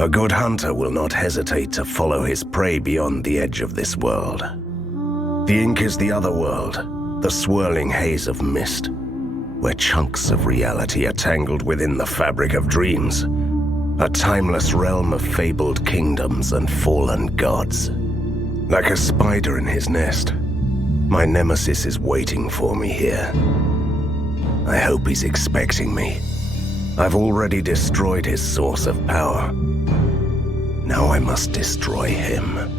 A good hunter will not hesitate to follow his prey beyond the edge of this world. The ink is the other world, the swirling haze of mist, where chunks of reality are tangled within the fabric of dreams. A timeless realm of fabled kingdoms and fallen gods. Like a spider in his nest, my nemesis is waiting for me here. I hope he's expecting me. I've already destroyed his source of power. Now I must destroy him.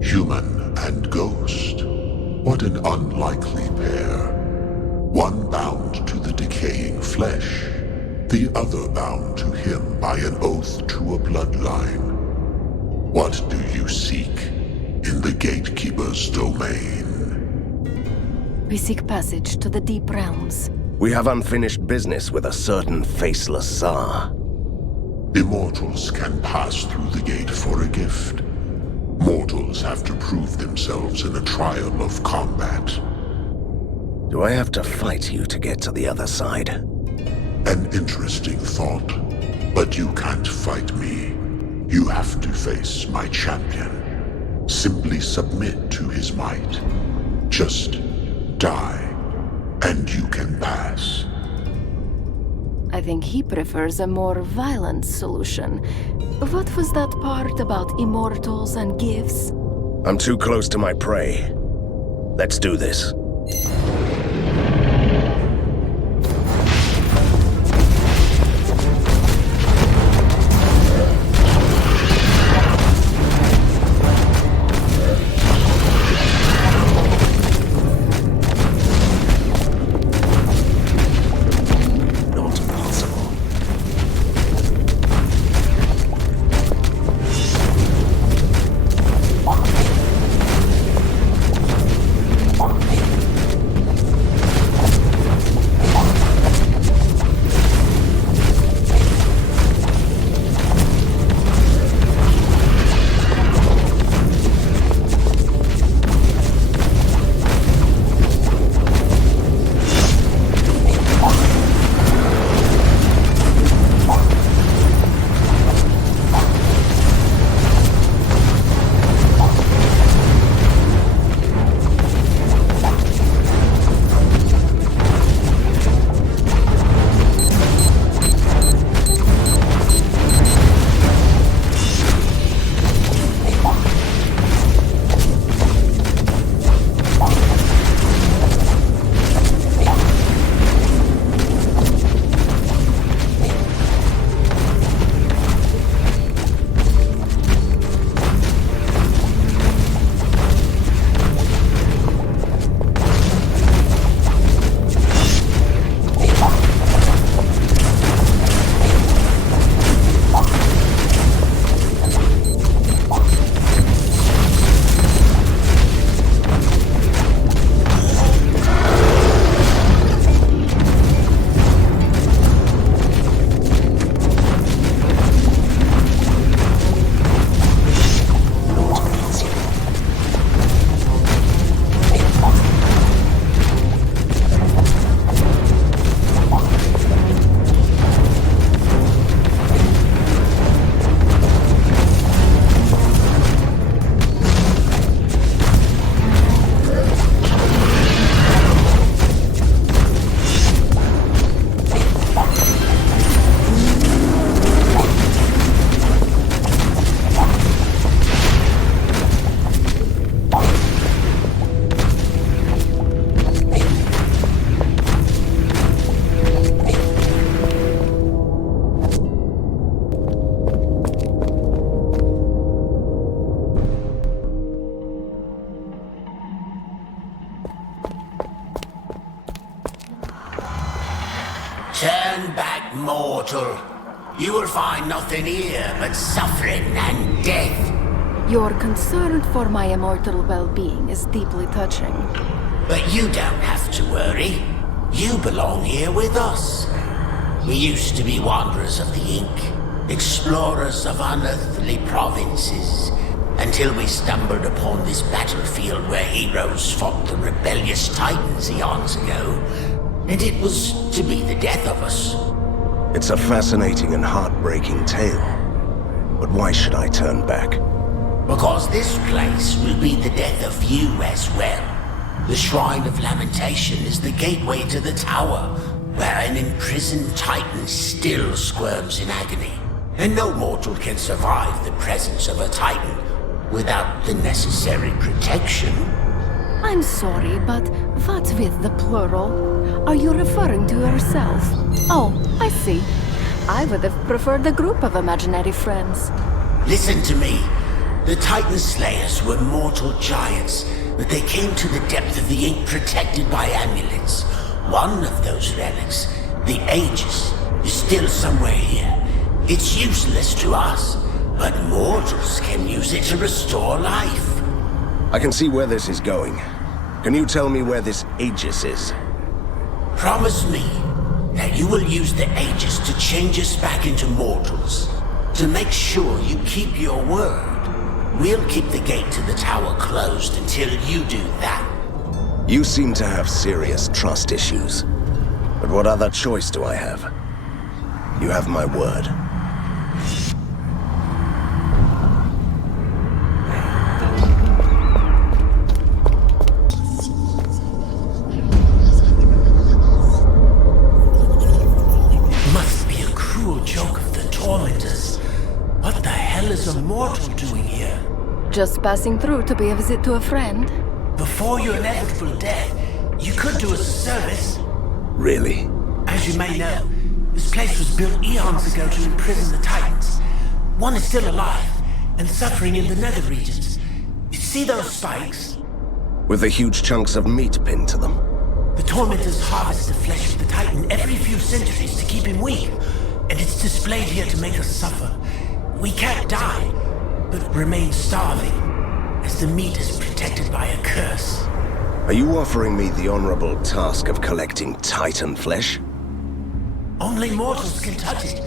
Human and ghost. What an unlikely pair. One bound to the decaying flesh, the other bound to him by an oath to a bloodline. What do you seek in the Gatekeeper's domain? We seek passage to the deep realms. We have unfinished business with a certain faceless Tsar. Immortals can pass through the gate for a gift. Mortals have to prove themselves in a trial of combat. Do I have to fight you to get to the other side? An interesting thought, but you can't fight me. You have to face my champion. Simply submit to his might. Just die, and you can pass. I think he prefers a more violent solution. What was that part about immortals and gifts? I'm too close to my prey. Let's do this. mortal. You will find nothing here but suffering and death. Your concern for my immortal well-being is deeply touching. But you don't have to worry. You belong here with us. We used to be wanderers of the Ink, explorers of unearthly provinces, until we stumbled upon this battlefield where heroes fought the rebellious Titans eons ago. And it was to be the death of us. It's a fascinating and heartbreaking tale. But why should I turn back? Because this place will be the death of you as well. The Shrine of Lamentation is the gateway to the tower, where an imprisoned Titan still squirms in agony. And no mortal can survive the presence of a Titan without the necessary protection. I'm sorry, but what with the plural? Are you referring to yourself? Oh, I see. I would have preferred a group of imaginary friends. Listen to me. The Titan Slayers were mortal giants, but they came to the depth of the Ink protected by amulets. One of those relics, the Aegis, is still somewhere here. It's useless to us, but mortals can use it to restore life. I can see where this is going. Can you tell me where this Aegis is? Promise me that you will use the Aegis to change us back into mortals. To make sure you keep your word. We'll keep the gate to the tower closed until you do that. You seem to have serious trust issues. But what other choice do I have? You have my word. Must be a cruel joke of the tormentors. What the hell is a mortal doing here? Just passing through to pay a visit to a friend. Before your inevitable death, you could do us a service. Really? As you may know, this place was built eons ago to imprison the Titans. One is still alive, and suffering in the nether regions. You see those spikes? With the huge chunks of meat pinned to them. The tormentors harvest the flesh of the Titan every few centuries to keep him weak, and it's displayed here to make us suffer. We can't die, but remain starving, as the meat is protected by a curse. Are you offering me the honorable task of collecting Titan flesh? Only mortals can touch it.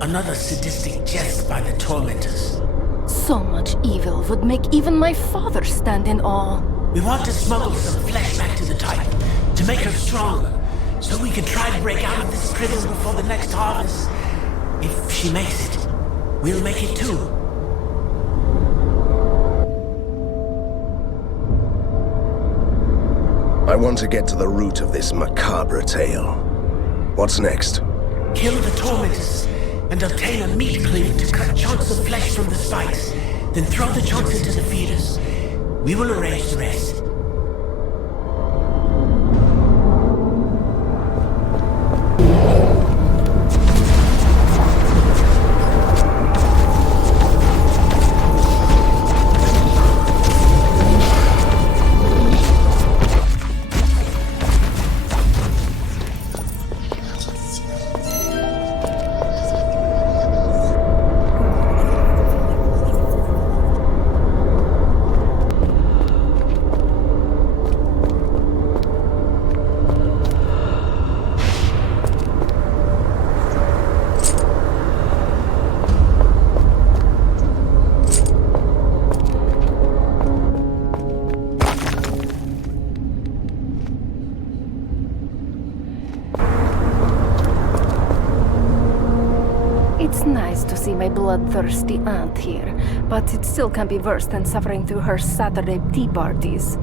Another sadistic jest by the tormentors. So much evil would make even my father stand in awe. We want to smuggle some flesh back to the Titan, to make her stronger, so we can try to break out of this prison before the next harvest. If she makes it, we'll make it too. I want to get to the root of this macabre tale. What's next? Kill the tormentors, and obtain a meat cleaver to cut chunks of flesh from the spikes, then throw the chunks into the feeders. We will arrange the rest. It's nice to see my bloodthirsty aunt here, but it still can be worse than suffering through her Saturday tea parties.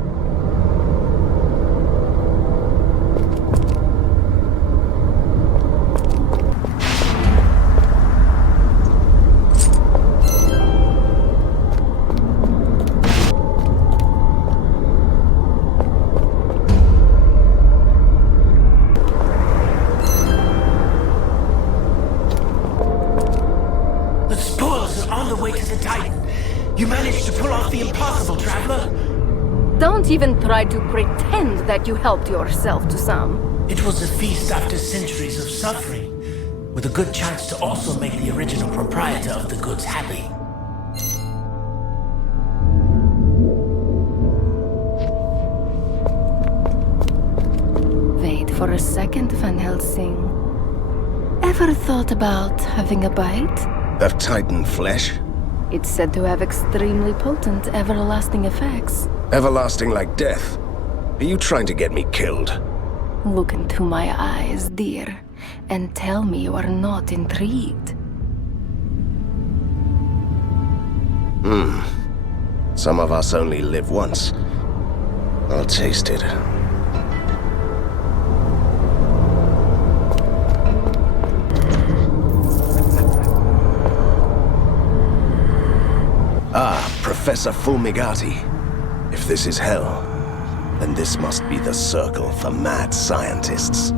You managed to pull off the impossible, traveler. Don't even try to pretend that you helped yourself to some. It was a feast after centuries of suffering. with a good chance to also make the original proprietor of the goods happy. Wait for a second, Van Helsing. Ever thought about having a bite? Of Titan flesh? It's said to have extremely potent, everlasting effects. Everlasting like death? Are you trying to get me killed? Look into my eyes, dear, and tell me you are not intrigued. Some of us only live once. I'll taste it. Ah, Professor Fulmigati. If this is hell, then this must be the circle for mad scientists.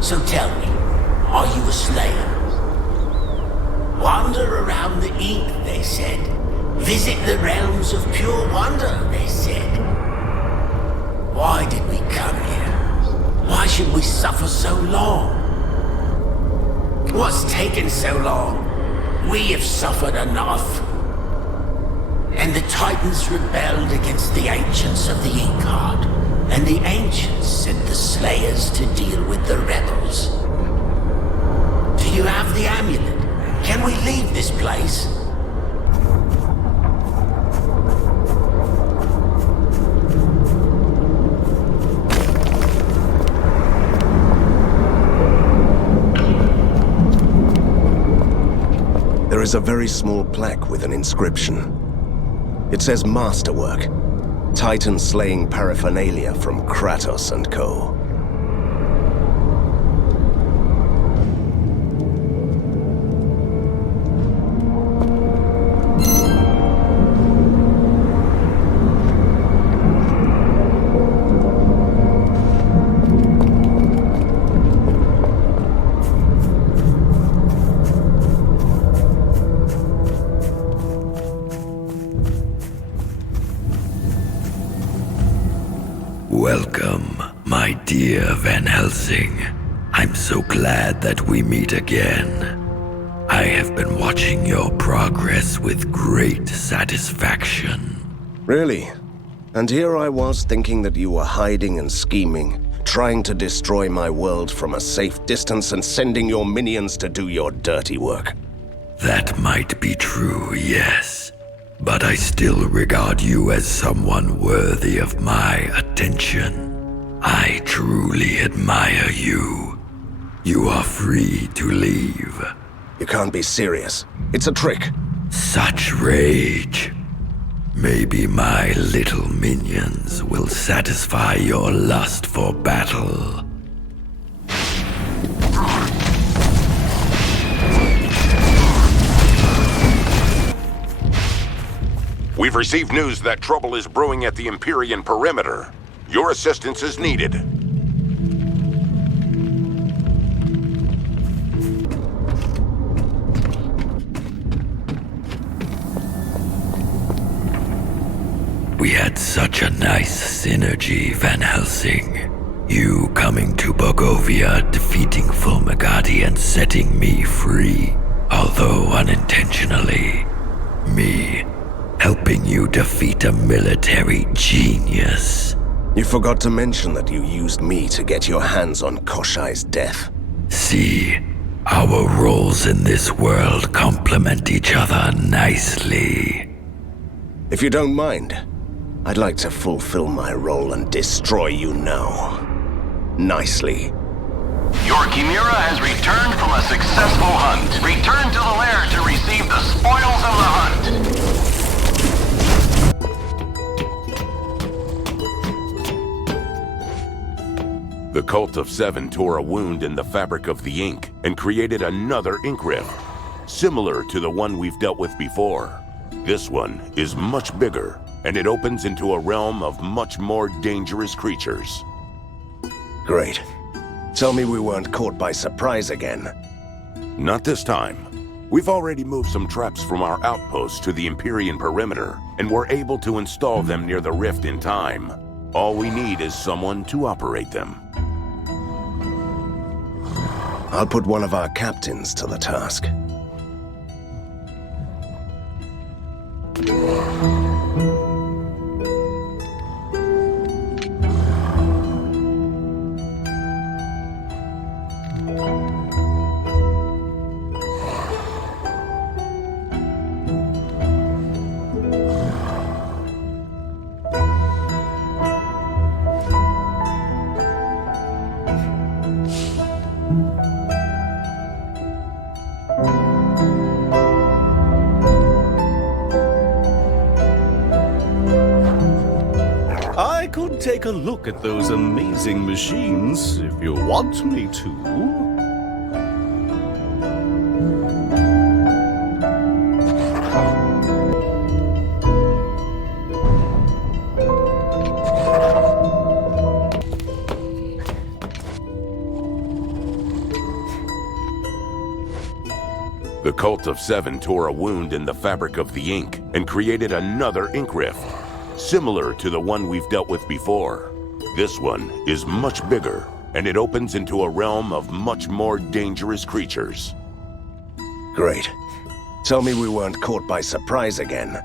So tell me, are you a slayer? Wander around the ink, they said. Visit the realms of pure wonder, they said. Why did we come here? Why should we suffer so long? What's taken so long? We have suffered enough. And the Titans rebelled against the Ancients of the Inkheart. And the Ancients sent the Slayers to deal with the rebels. Do you have the amulet? Can we leave this place? There is a very small plaque with an inscription. It says Masterwork. Titan slaying paraphernalia from Kratos and Co. Welcome, my dear Van Helsing. I'm so glad that we meet again. I have been watching your progress with great satisfaction. Really? And here I was thinking that you were hiding and scheming, trying to destroy my world from a safe distance and sending your minions to do your dirty work. That might be true, yes. But I still regard you as someone worthy of my attention. I truly admire you. You are free to leave. You can't be serious. It's a trick. Such rage. Maybe my little minions will satisfy your lust for battle. We've received news that trouble is brewing at the Empyrean perimeter. Your assistance is needed. We had such a nice synergy, Van Helsing. You coming to Bogovia, defeating Fulmigati and setting me free, although unintentionally. Me helping you defeat a military genius. You forgot to mention that you used me to get your hands on Koshai's death. See, our roles in this world complement each other nicely. If you don't mind, I'd like to fulfill my role and destroy you now. Nicely. Your Chimera has returned from a successful hunt. Return to the lair to receive the spoils of the hunt. The Cult of Seven tore a wound in the fabric of the ink and created another ink rift, similar to the one we've dealt with before. This one is much bigger, and it opens into a realm of much more dangerous creatures. Great. Tell me we weren't caught by surprise again. Not this time. We've already moved some traps from our outposts to the Empyrean perimeter, and we're able to install them near the rift in time. All we need is someone to operate them. I'll put one of our captains to the task. I could take a look at those amazing machines if you want me to. The Cult of Seven tore a wound in the fabric of the ink and created another ink rift, similar to the one we've dealt with before. This one is much bigger, and it opens into a realm of much more dangerous creatures. Great. Tell me we weren't caught by surprise again.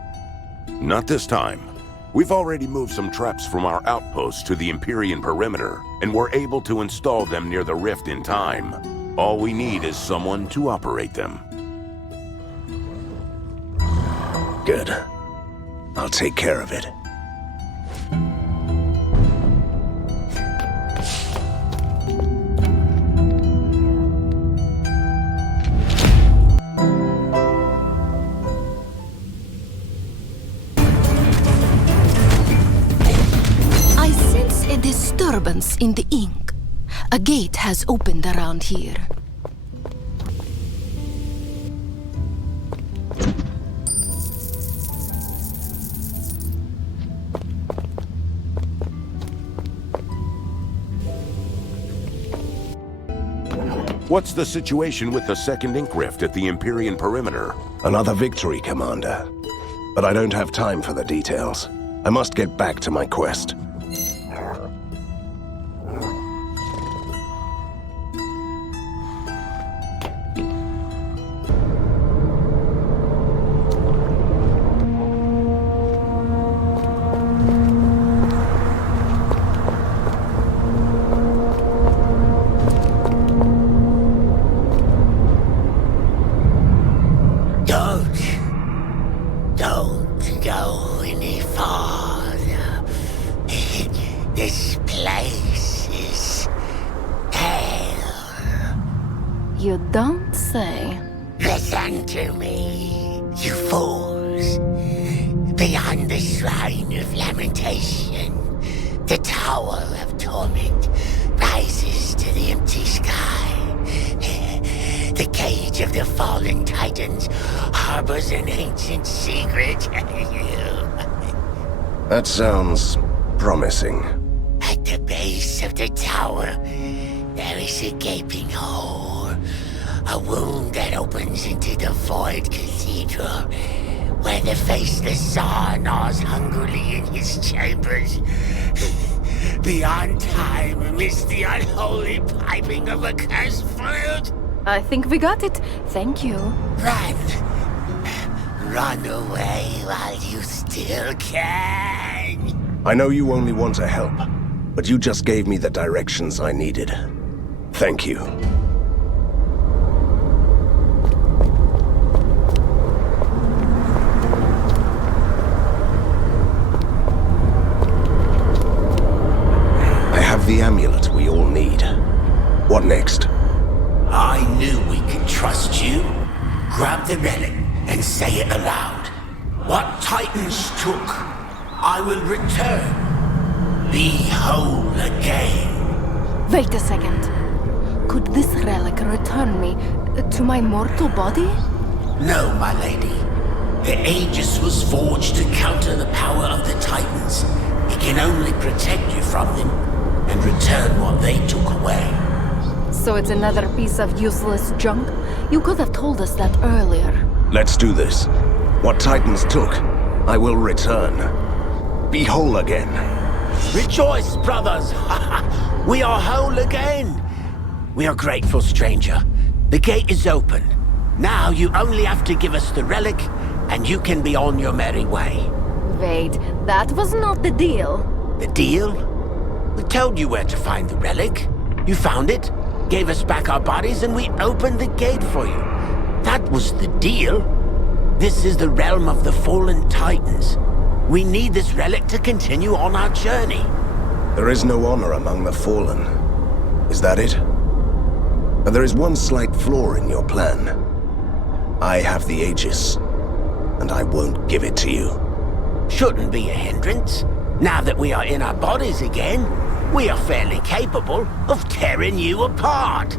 Not this time. We've already moved some traps from our outposts to the Empyrean perimeter, and we're able to install them near the rift in time. All we need is someone to operate them. Good. I'll take care of it. I sense a disturbance in the ink. A gate has opened around here. What's the situation with the second ink rift at the Empyrean perimeter? Another victory, Commander. But I don't have time for the details. I must get back to my quest. Don't go any farther. This place is hell. You don't say. Listen to me, you fools. Beyond the shrine of lamentation, the tower of torment rises to the empty sky. The cage of the fallen titans harbors an ancient secret. That sounds promising. At the base of the tower, there is a gaping hole. A wound that opens into the void cathedral, where the faceless Tsar gnaws hungrily in his chambers. Beyond time amidst the unholy piping of a cursed flute. I think we got it. Thank you. Run! Run away while you still can. I know you only want to help, but you just gave me the directions I needed. Thank you. I have the amulet we all need. What next? I knew we could trust you. Grab the relic and say it aloud. What Titans took, I will return. Be whole again. Wait a second. Could this relic return me to my mortal body? No, my lady. The Aegis was forged to counter the power of the Titans. It can only protect you from them and return what they took away. So it's another piece of useless junk? You could have told us that earlier. Let's do this. What Titans took, I will return. Be whole again. Rejoice, brothers! We are whole again! We are grateful, stranger. The gate is open. Now you only have to give us the relic, and you can be on your merry way. Wait, that was not the deal. The deal? We told you where to find the relic. You found it, gave us back our bodies, and we opened the gate for you. That was the deal. This is the realm of the fallen Titans. We need this relic to continue on our journey. There is no honor among the fallen. Is that it? But there is one slight flaw in your plan. I have the Aegis, and I won't give it to you. Shouldn't be a hindrance. Now that we are in our bodies again, we are fairly capable of tearing you apart.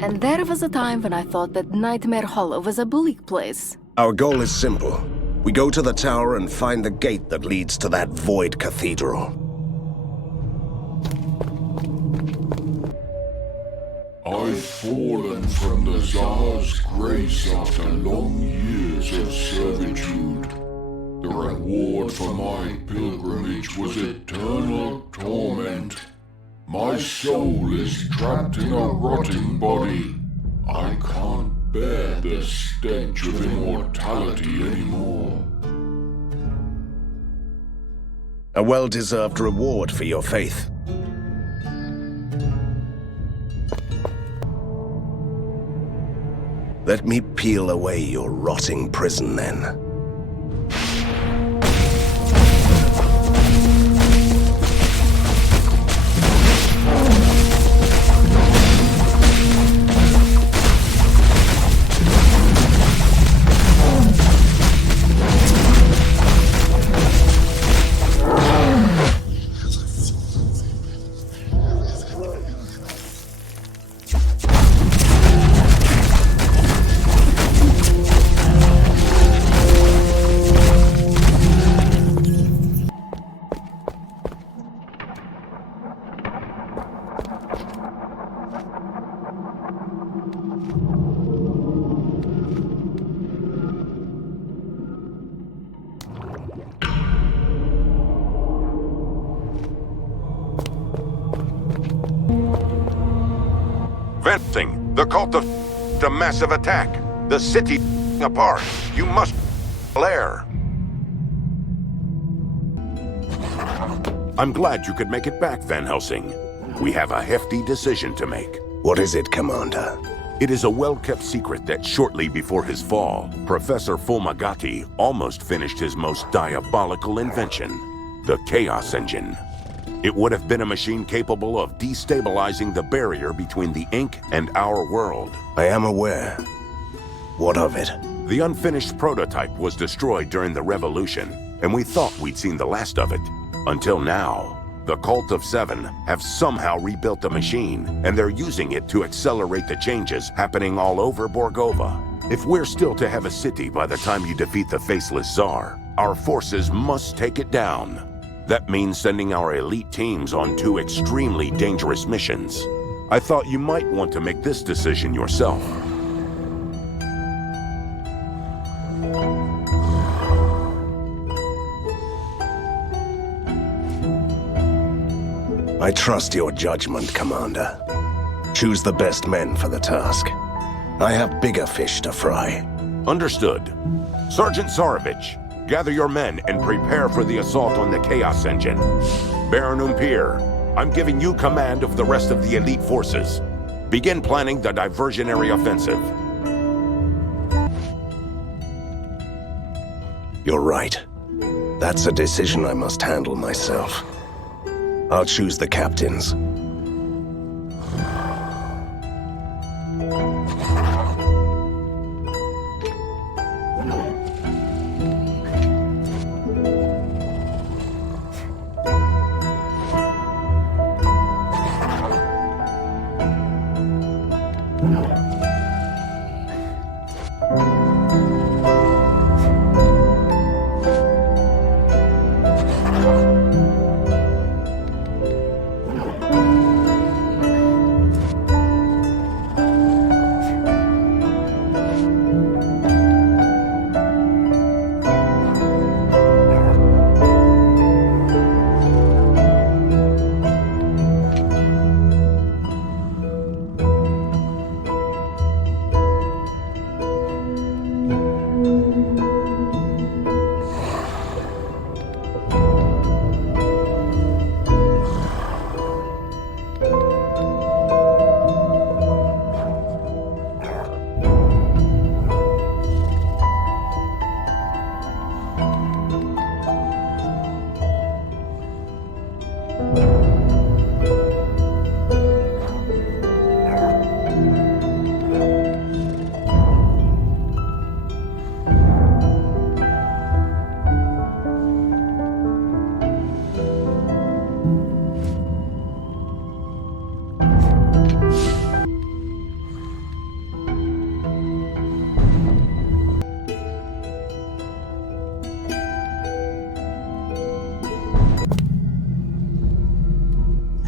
And there was a time when I thought that Nightmare Hollow was a bleak place. Our goal is simple. We go to the tower and find the gate that leads to that void cathedral. I've fallen from the Tsar's grace after long years of servitude. The reward for my pilgrimage was eternal torment. My soul is trapped in a rotting body. I can't bear the stench of immortality anymore. A well-deserved reward for your faith. Let me peel away your rotting prison then. Helsing, the cult of a massive attack. The city apart. You must lair. I'm glad you could make it back, Van Helsing. We have a hefty decision to make. What is it, Commander? It is a well-kept secret that shortly before his fall, Professor Fumagati almost finished his most diabolical invention, the Chaos Engine. It would have been a machine capable of destabilizing the barrier between the Ink and our world. I am aware. What of it? The unfinished prototype was destroyed during the Revolution, and we thought we'd seen the last of it. Until now, the Cult of Seven have somehow rebuilt the machine, and they're using it to accelerate the changes happening all over Borgova. If we're still to have a city by the time you defeat the Faceless Tsar, our forces must take it down. That means sending our elite teams on 2 extremely dangerous missions. I thought you might want to make this decision yourself. I trust your judgment, Commander. Choose the best men for the task. I have bigger fish to fry. Understood. Sergeant Tsarevich, gather your men and prepare for the assault on the Chaos Engine. Baron Umpir, I'm giving you command of the rest of the elite forces. Begin planning the diversionary offensive. You're right. That's a decision I must handle myself. I'll choose the captains.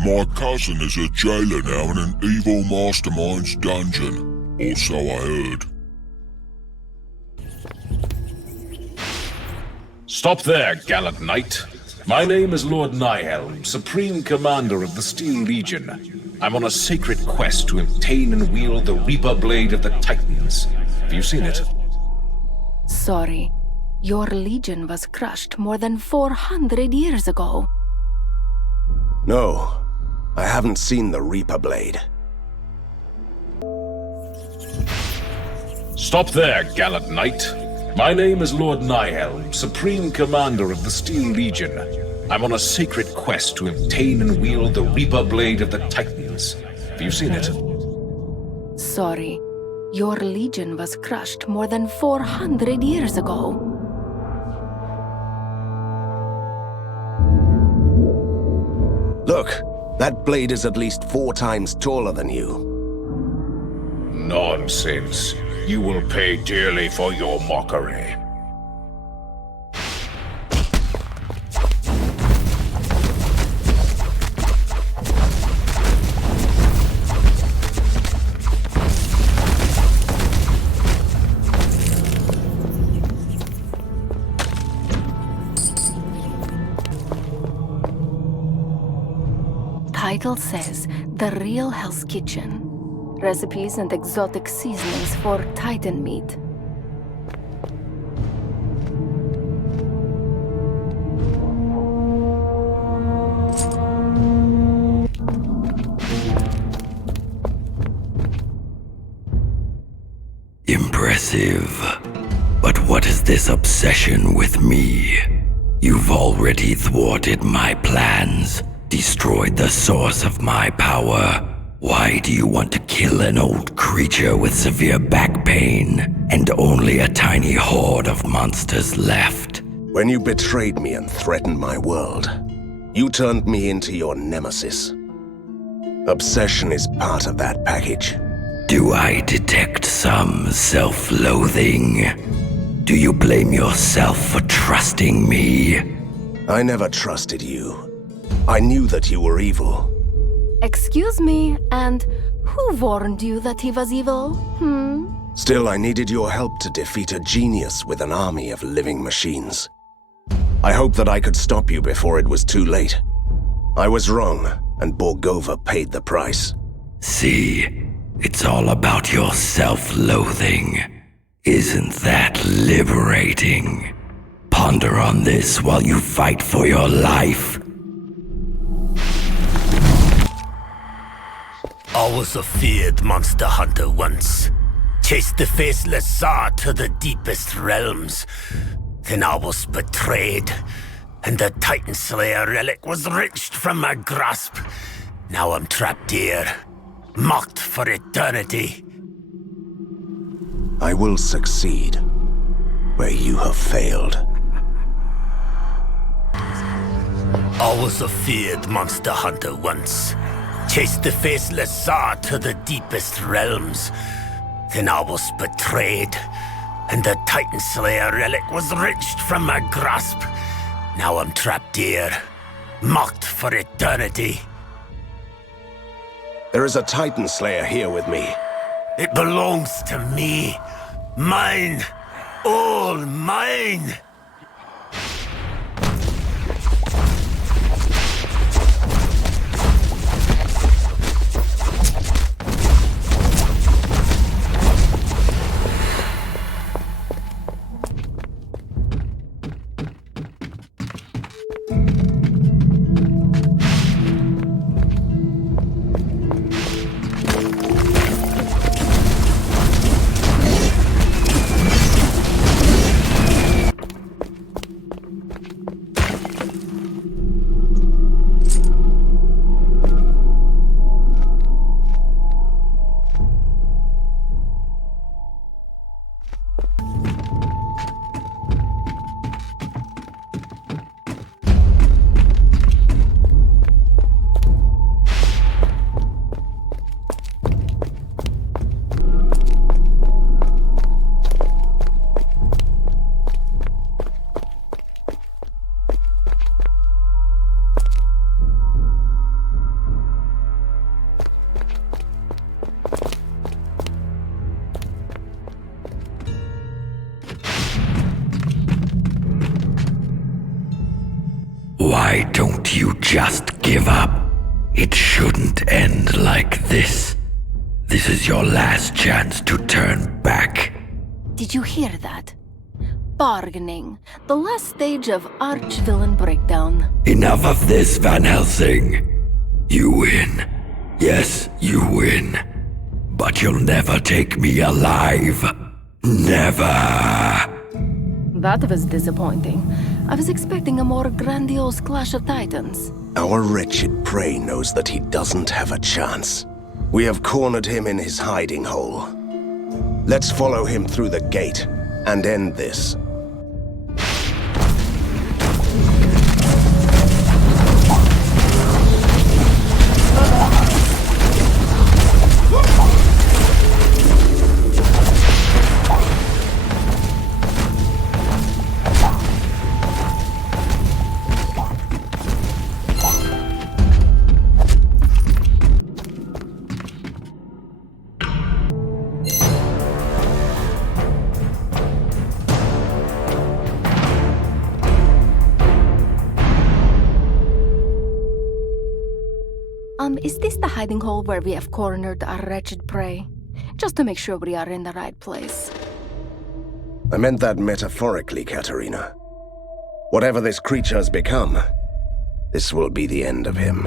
My cousin is a jailer now in an evil mastermind's dungeon, or so I heard. Stop there, gallant knight. My name is Lord Nyhelm, Supreme Commander of the Steel Legion. I'm on a sacred quest to obtain and wield the Reaper Blade of the Titans. Have you seen it? Sorry. Your legion was crushed more than 400 years ago. No, I haven't seen the Reaper Blade. Stop there, gallant knight. My name is Lord Nyhelm, Supreme Commander of the Steel Legion. I'm on a sacred quest to obtain and wield the Reaper Blade of the Titans. Have you seen it? Sorry. Your legion was crushed more than 400 years ago. Look, that blade is at least 4 times taller than you. Nonsense. You will pay dearly for your mockery. Title says The Real Hell's Kitchen. Recipes and exotic seasonings for Titan meat. Impressive. But what is this obsession with me? You've already thwarted my plans, destroyed the source of my power. Why do you want to kill an old creature with severe back pain and only a tiny horde of monsters left? When you betrayed me and threatened my world, you turned me into your nemesis. Obsession is part of that package. Do I detect some self-loathing? Do you blame yourself for trusting me? I never trusted you. I knew that you were evil. Excuse me, and who warned you that he was evil? Still, I needed your help to defeat a genius with an army of living machines. I hoped that I could stop you before it was too late. I was wrong, and Borgova paid the price. See, it's all about your self-loathing. Isn't that liberating? Ponder on this while you fight for your life. I was a feared monster hunter once. Chased the faceless Tsar to the deepest realms. Then I was betrayed, and the Titan Slayer relic was wrenched from my grasp. Now I'm trapped here, mocked for eternity. I will succeed where you have failed. I was a feared monster hunter once. Chased the faceless Tsar to the deepest realms. Then I was betrayed, and the Titan Slayer relic was wrenched from my grasp. Now I'm trapped here, mocked for eternity. There is a Titan Slayer here with me. It belongs to me. Mine. All mine. Why don't you just give up? It shouldn't end like this. This is your last chance to turn back. Did you hear that? Bargaining. The last stage of arch-villain breakdown. Enough of this, Van Helsing. You win. Yes, you win. But you'll never take me alive. Never. That was disappointing. I was expecting a more grandiose clash of titans. Our wretched prey knows that he doesn't have a chance. We have cornered him in his hiding hole. Let's follow him through the gate and end this. Is this the hiding hole where we have cornered our wretched prey? Just to make sure we are in the right place. I meant that metaphorically, Katerina. Whatever this creature has become, this will be the end of him.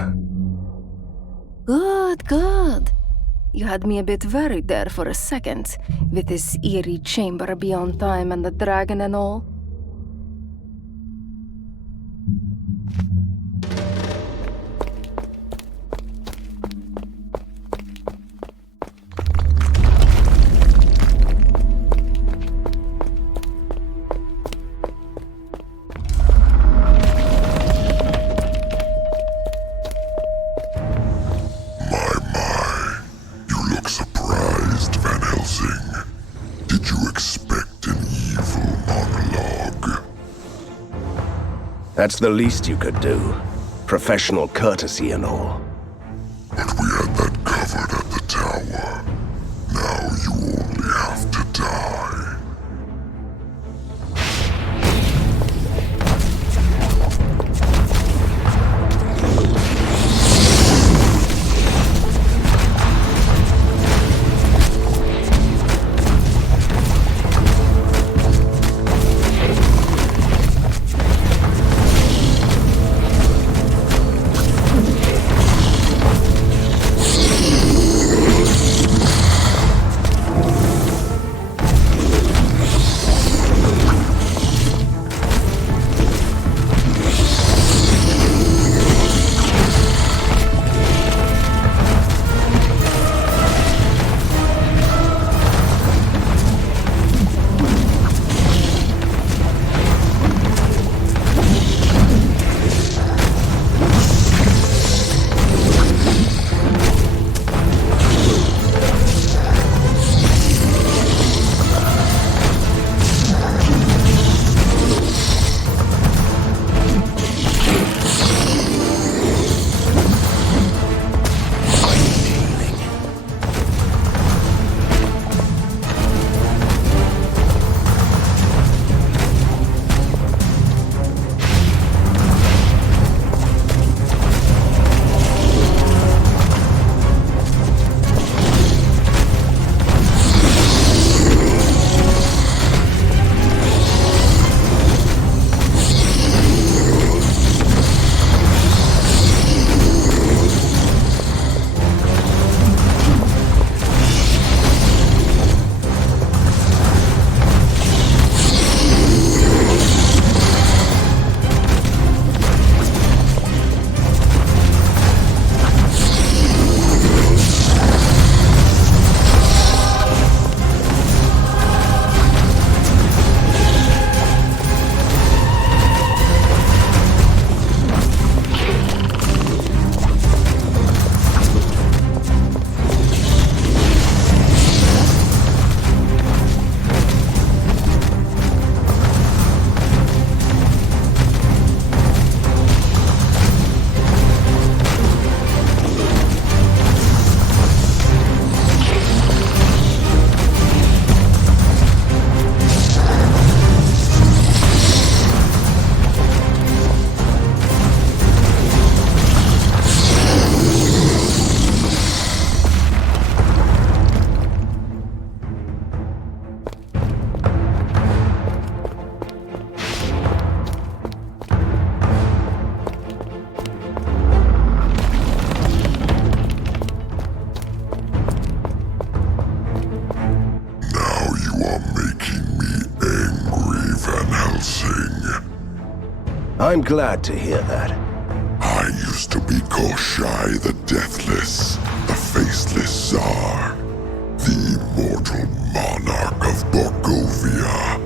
Good, good. You had me a bit worried there for a second, with this eerie chamber beyond time and the dragon and all. That's the least you could do. Professional courtesy and all. But we had that covered at the tower. Now you only have to die. I'm glad to hear that. I used to be Koshai the Deathless, the Faceless Tsar, the immortal monarch of Borgovia.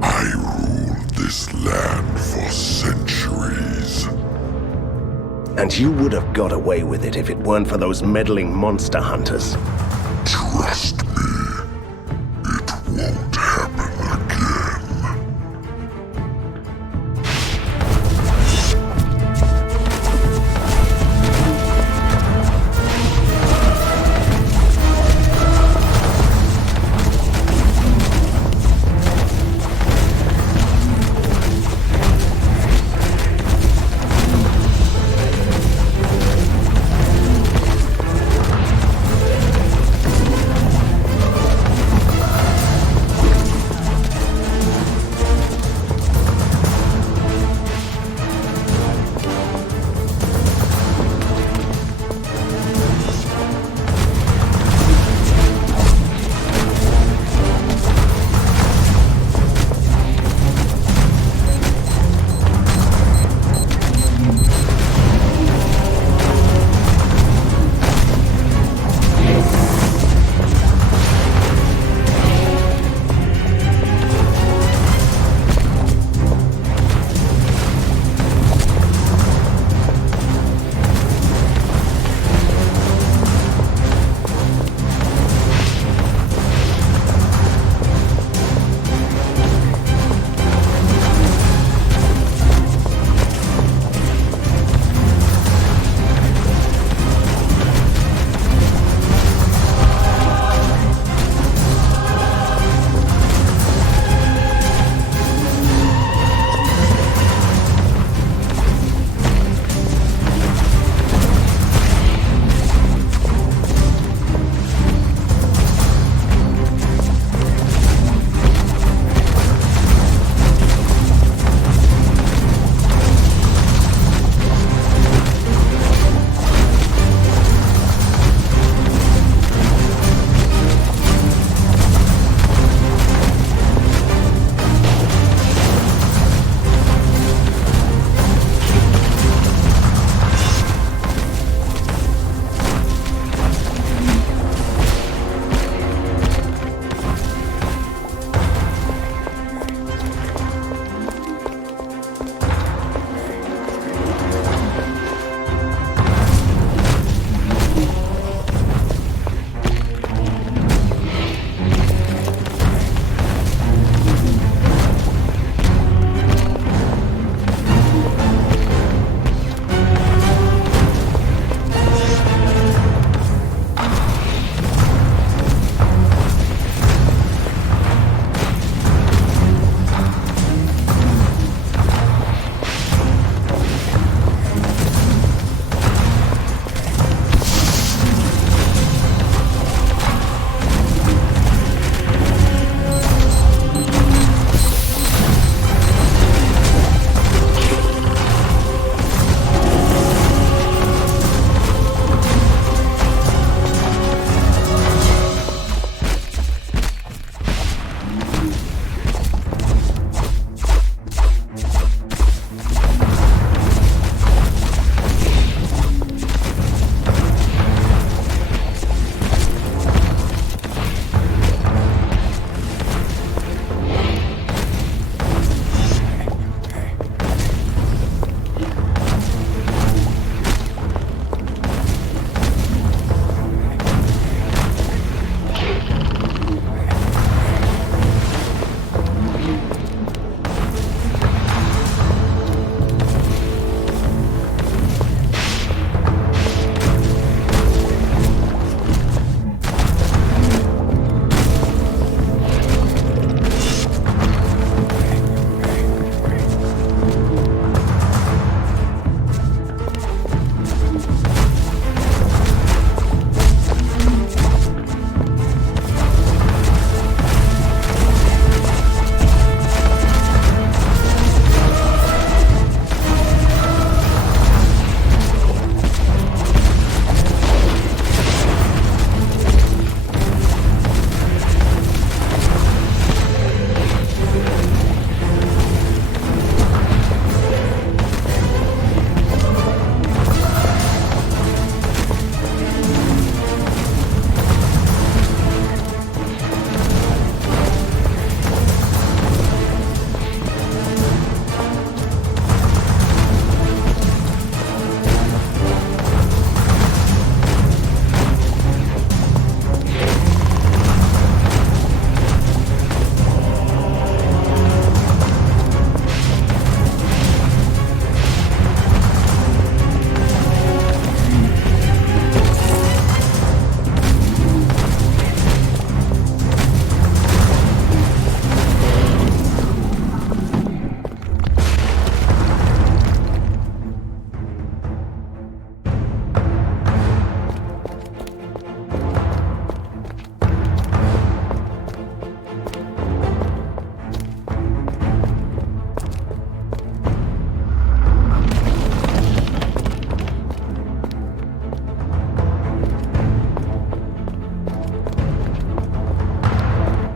I ruled this land for centuries. And you would have got away with it if it weren't for those meddling monster hunters. Trust me, it won't happen again.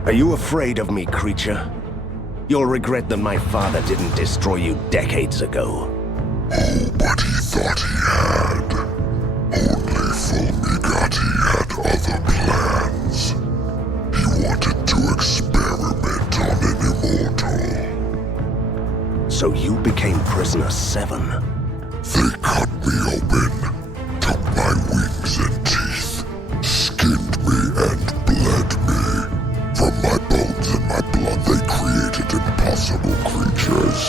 Are you afraid of me, creature? You'll regret that my father didn't destroy you decades ago. Oh, but he thought he had. Only Fulmigati had other plans. He wanted to experiment on an immortal. So you became Prisoner 7? They cut me open, took my wings and teeth, skinned me and bled me. From my bones and my blood they created impossible creatures.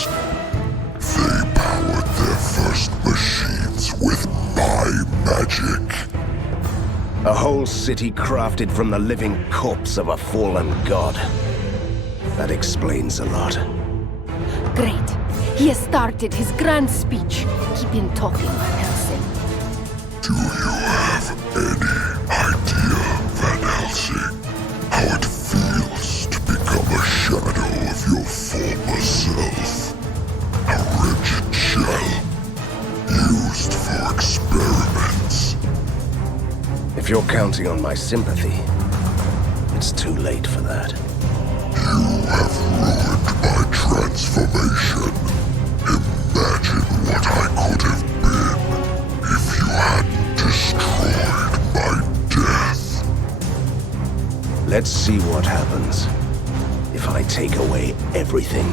They powered their first machines with my magic. A whole city crafted from the living corpse of a fallen god. That explains a lot. Great. He has started his grand speech. Keep him talking, Van Helsing. Do you have any idea, Van Helsing, how it feels to become a shadow of your former self? A rigid shell, used for experiments. If you're counting on my sympathy, it's too late for that. You have ruined my transformation. Imagine what I could have been if you hadn't destroyed my death. Let's see what happens if I take away everything.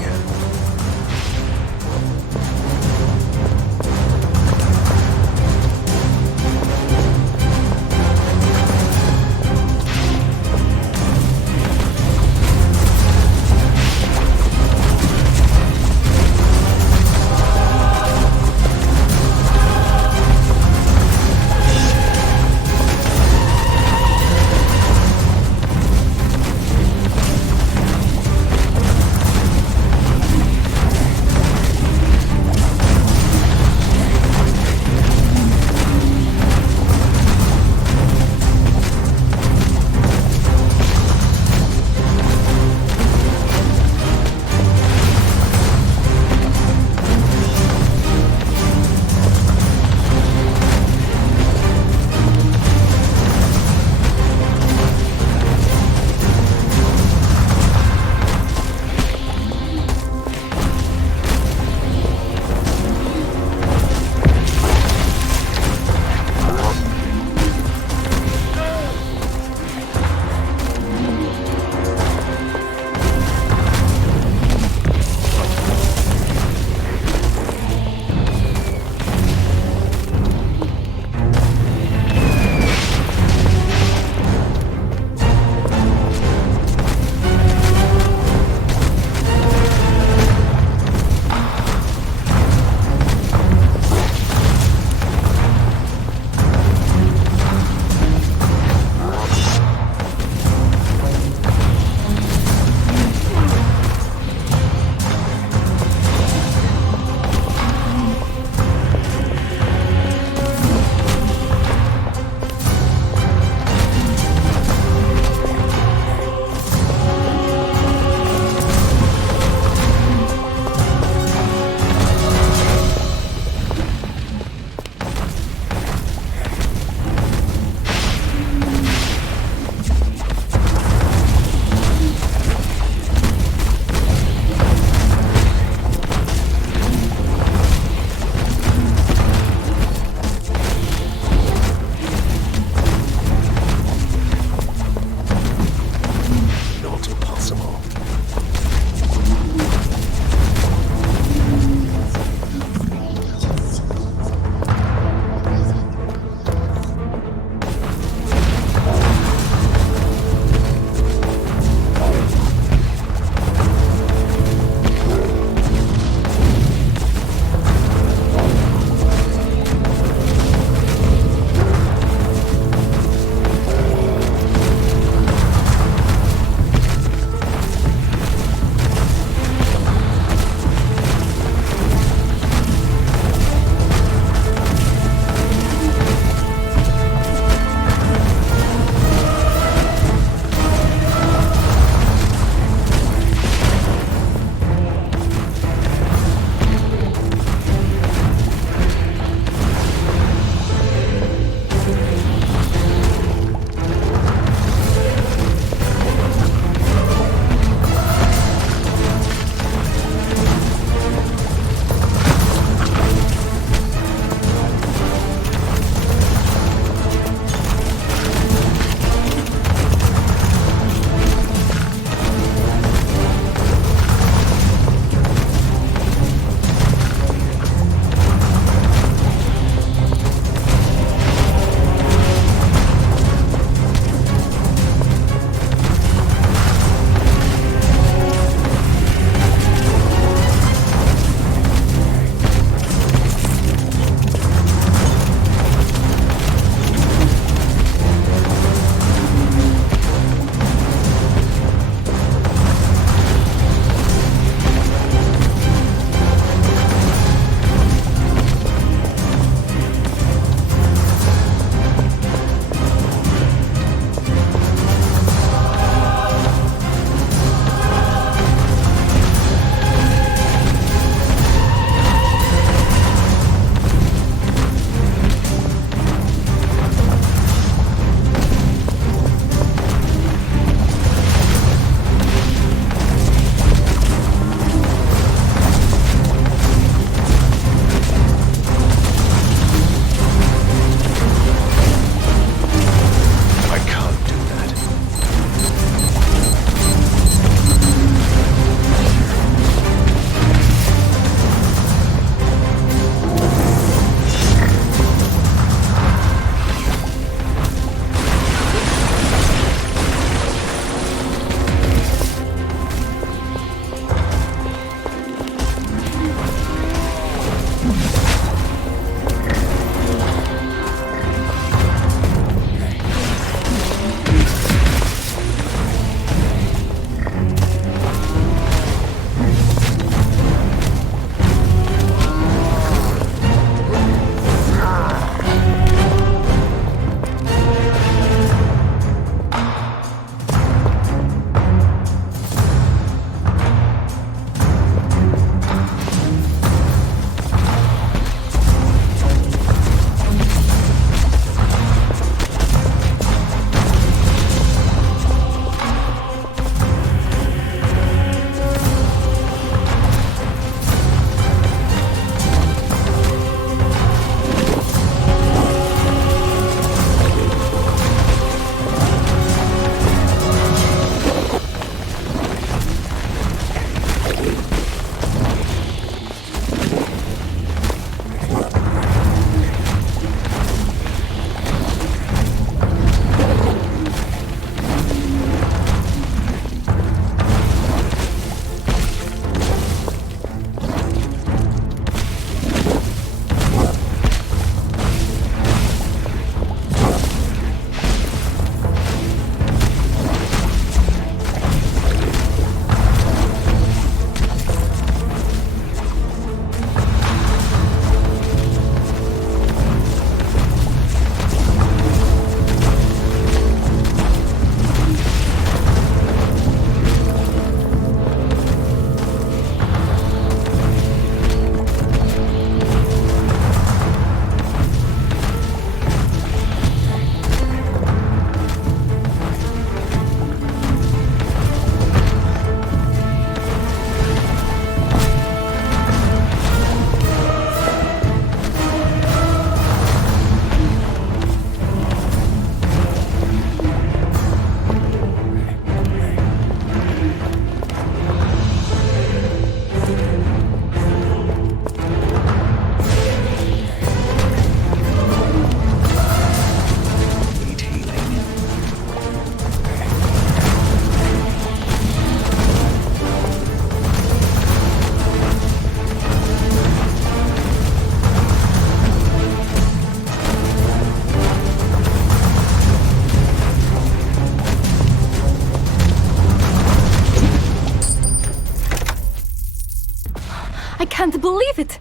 can't believe it!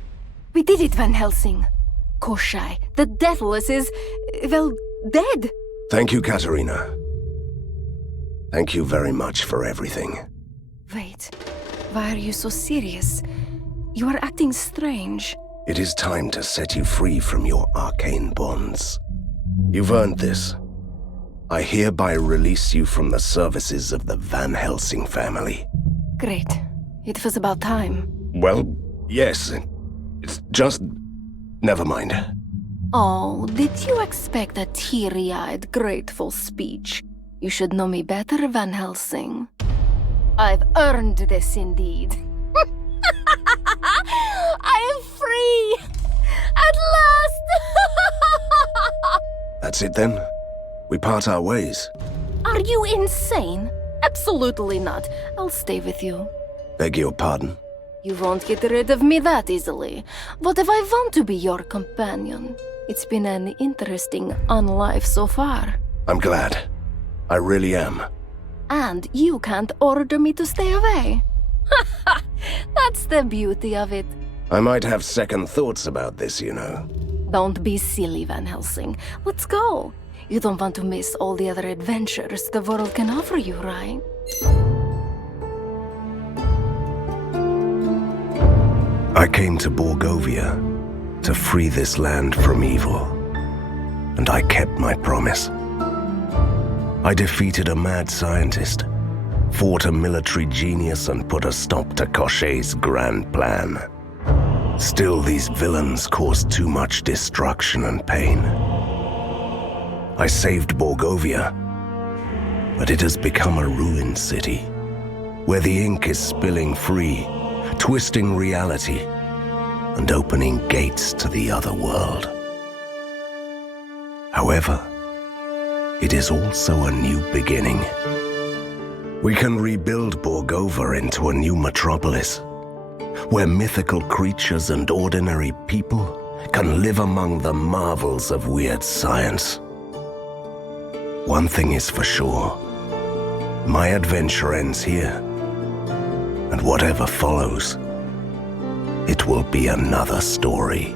We did it, Van Helsing. Koshai, the Deathless is, well, dead. Thank you, Katerina. Thank you very much for everything. Wait, why are you so serious? You are acting strange. It is time to set you free from your arcane bonds. You've earned this. I hereby release you from the services of the Van Helsing family. Great. It was about time. Well, yes. It's just... never mind. Oh, did you expect a teary-eyed, grateful speech? You should know me better, Van Helsing. I've earned this indeed. I am free! At last! That's it then? We part our ways. Are you insane? Absolutely not. I'll stay with you. Beg your pardon? You won't get rid of me that easily. What if I want to be your companion? It's been an interesting life so far. I'm glad. I really am. And you can't order me to stay away. That's the beauty of it. I might have second thoughts about this, you know. Don't be silly, Van Helsing. Let's go. You don't want to miss all the other adventures the world can offer you, right? I came to Borgovia to free this land from evil, and I kept my promise. I defeated a mad scientist, fought a military genius, and put a stop to Koshai's grand plan. Still, these villains caused too much destruction and pain. I saved Borgovia, but it has become a ruined city, where the ink is spilling free, twisting reality, and opening gates to the other world. However, it is also a new beginning. We can rebuild Borgova into a new metropolis, where mythical creatures and ordinary people can live among the marvels of weird science. One thing is for sure, my adventure ends here, and whatever follows, it will be another story.